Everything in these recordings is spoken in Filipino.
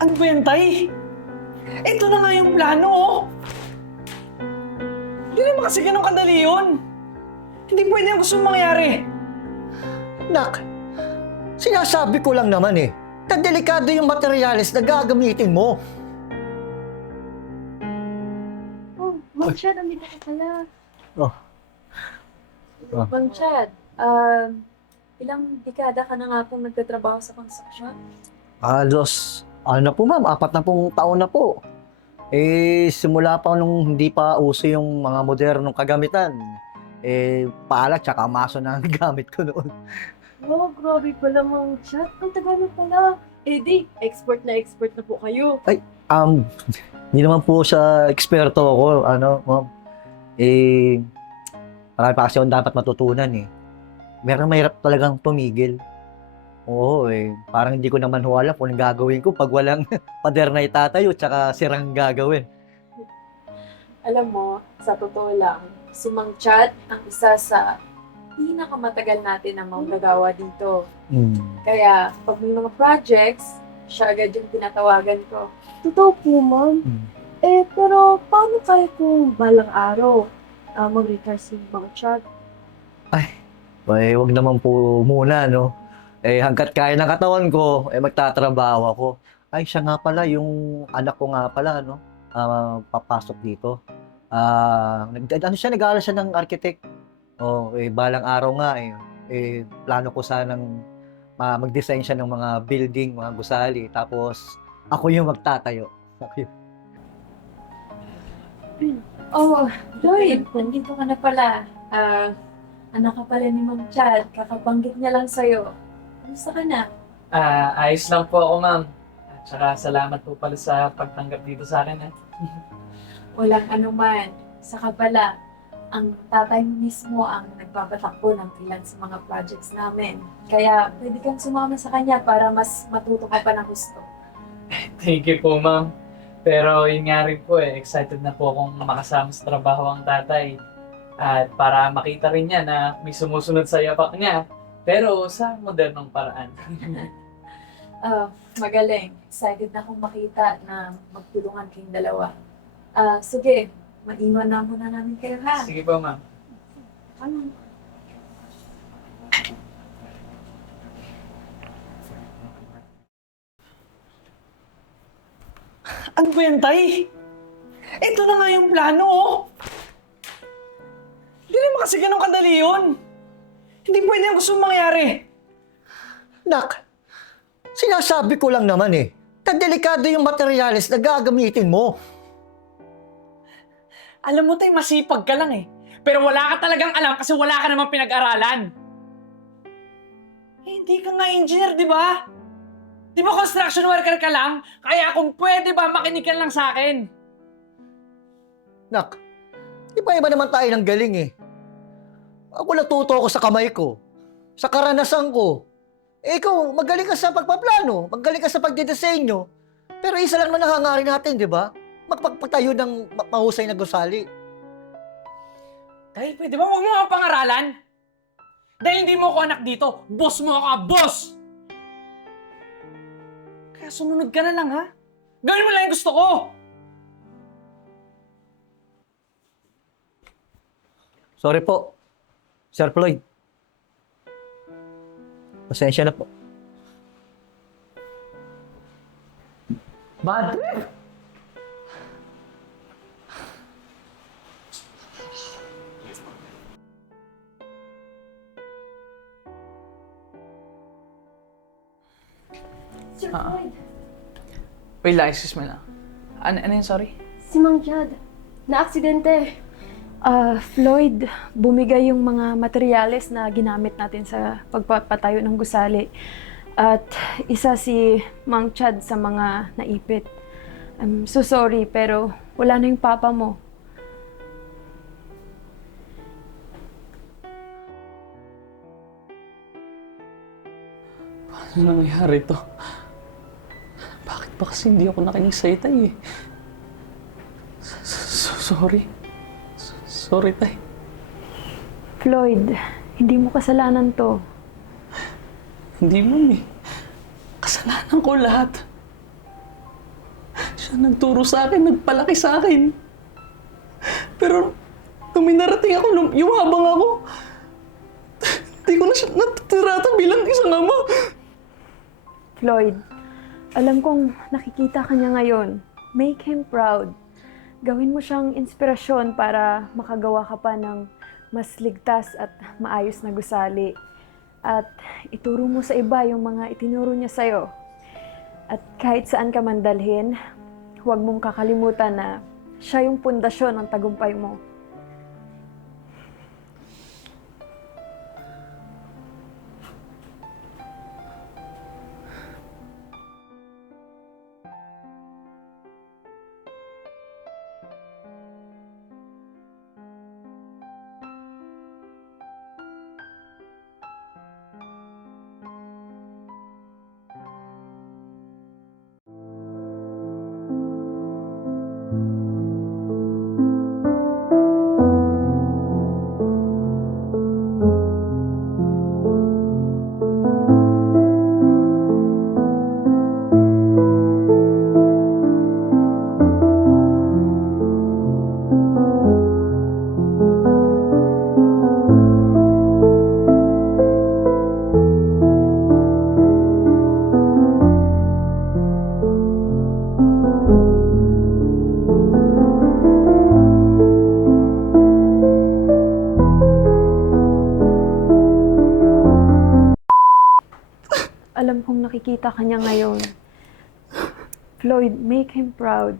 Ano ba yan, Tay? Ito na nga yung plano, oh! Hindi naman kasi ganun kadali yun. Hindi pwede yung gusto mong mangyari. Nak, sinasabi ko lang naman eh, na delikado yung materyales na gagamitin mo. Oh, Mang Chad, nandito ka pala. Oh. Ah. Mang Chad, ilang dekada ka na nga pong nagtatrabaho sa construction? Halos, ano po ma'am, 40 taon na po. Simula pa nung hindi pa uso yung mga modernong kagamitan. Pala tsaka maso na ang gamit ko noon. Oh, grabe pala, Mang Chad. Ang tagal na pala. Di, expert na po kayo. Hindi naman po sa eksperto ako, ma'am. Marami pa kasi akong dapat matutunan eh. Meron mahirap talagang tumigil. Oo parang hindi ko naman ho alam kung anong gagawin ko pag walang pader na itatayo tsaka sirang gagawin. Alam mo, sa totoo lang, si Mang Chad ang isa sa pinakamatagal natin na manggagawa dito. Kaya, pag may mga projects, siya agad yung tinatawagan ko. Totoo po, ma'am. Pero paano kaya kung balang araw mag-retire si Mang Chad? Wag naman po muna, no? Hanggat kaya ng katawan ko, magtatrabaho ako. Siya nga pala, yung anak ko nga pala, no? Papasok dito. Nag-aaral siya ng architect. Balang araw nga, plano ko sanang mag-design siya ng mga building, mga gusali. Tapos, ako yung magtatayo. Oh, Lloyd, nandito ka na pala. Anak ka pala ni Mang Chad. Kakabanggit niya lang sa'yo. Kumusta ka na? Ayos lang po ako, ma'am. At saka salamat po pala sa pagtanggap dito sa akin, eh. Walang anuman. Saka pala, ang tatay mo mismo ang nagpapatakbo ng ilan sa mga projects namin. Kaya pwede kang sumama sa kanya para mas matuto ka pa ng gusto. Thank you po, ma'am. Pero yun nga rin po excited na po akong makasama sa trabaho ang tatay. At para makita rin niya na may sumusunod sa yapak niya, pero sa modernong paraan. Magaling. Excited na akong makita na magtulungan kayong dalawa. Sige, maiwan na muna namin kayo, ha? Sige po, ma'am. Ano? Ano ba yan, Tay? Ito na nga yung plano, oh! Hindi naman kasi ganun kadali yun. Hindi pwede yung gusto mong mangyari. Nak, sinasabi ko lang naman eh, na delikado yung materyales na gagamitin mo. Alam mo, Tay, masipag ka lang eh. Pero wala ka talagang alam kasi wala ka namang pinag-aralan. Hindi ka nga engineer, di ba? Di ba construction worker ka lang? Kaya kung pwede ba, makinig ka lang sa akin. Nak, iba-iba naman tayo ng galing eh. Ako natuto ako sa kamay ko, sa karanasan ko. Ikaw, magaling ka sa pagpaplano, magaling ka sa pagdidesenyo. Pero isa lang na hangarin natin, di ba? Magpagpatayo ng mahusay na gusali. Tay, pwede ba huwag mo ako pangaralan? Dahil hindi mo ako anak dito, boss mo ako, boss! Kaya sumunod ka na lang, ha? Gawin mo lang yung gusto ko! Sorry po, Sir Floyd. Pasensya na po. Bad trip! Sir Floyd, Wait lang, excuse me lang. Ano yun, sorry? si Mang Chad, na-aksidente. Floyd, bumigay yung mga materyales na ginamit natin sa pagpapatayo ng gusali. At isa si Mang Chad sa mga naipit. I'm so sorry, pero wala na yung papa mo. Ano nangyari to? Bakit ba kasi hindi ako nakinig sa itay eh? Sorry. Sorry, tay. Floyd, hindi mo kasalanan to. Hindi mo eh. Kasalanan ko lahat. Siya nagturo sa akin, nagpalaki sa akin. Pero, nung may narating ako, yumabang ako. Hindi ko na siya natatirata bilang isang ama. Floyd, alam kong nakikita ka niya ngayon. Make him proud. Gawin mo siyang inspirasyon para makagawa ka pa ng mas ligtas at maayos na gusali. At ituro mo sa iba yung mga itinuro niya sa'yo. At kahit saan ka man dalhin, huwag mong kakalimutan na siya yung pundasyon ng tagumpay mo. Alam kong nakikita ka niya ngayon. Floyd, make him proud.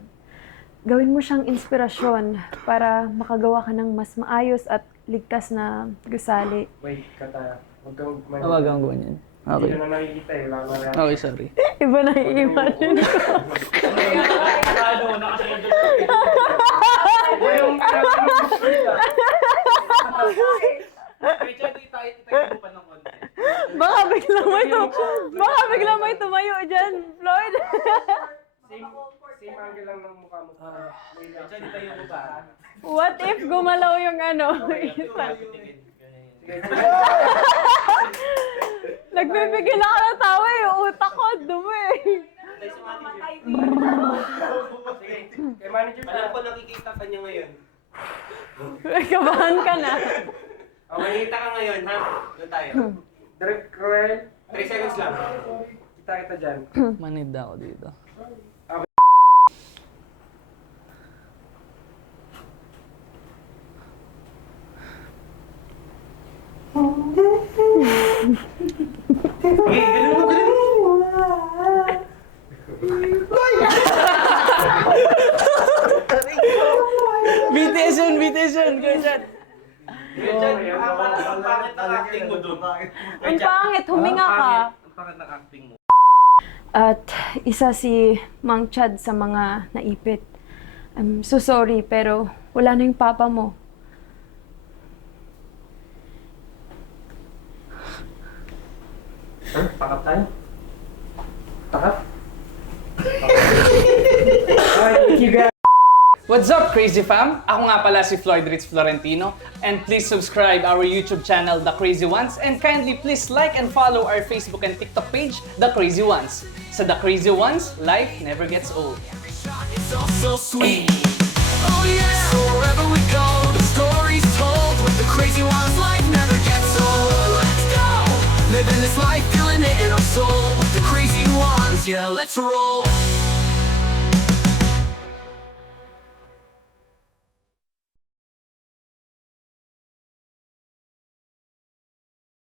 Gawin mo siyang inspirasyon para makagawa ka ng mas maayos at ligtas na gusali. Wait, kata. Huwag kang gumana. Huwag kang ganyan. Hindi Okay. na nakikita eh. Wala na rin. Okay, sorry. Iba na i-imagine ko. Baka bigla may tumayo dyan, Floyd. Same angle lang ng mukha mo. What if gumalaw yung ano? Nagpipigil ako ng tawa eh. Yung utak ko, dumi. Kay manager Alam ko nakikita ka niya ngayon. Kabahan ka na. O, makikita ka ngayon, ha? Doon tayo. Direct Cruel. 3 seconds lang. Kita kita dyan. Manid ako dito. Okay, ganun mo, ganun mo. BTS yun, BTS yun. Kaya dyan. Ang pangit ng acting mo doon. Ang pangit, huminga ka. Ang pangit ng acting mo. At isa si Mang Chad sa mga naipit. I'm so sorry, pero wala na yung papa mo. Pakap tayo. Pakap? Alright, thank you guys. What's up, Crazy Fam? Ako nga pala si Floyd Ritz Florentino. And please subscribe our YouTube channel, The Crazy Ones. And kindly please like and follow our Facebook and TikTok page, The Crazy Ones. Sa The Crazy Ones, life never gets old. It's all so sweet. Oh yeah. So wherever we go, the story's told. With the crazy ones, life never gets old. Let's go. Living this life, feeling it in our soul. With the crazy ones, yeah, let's roll.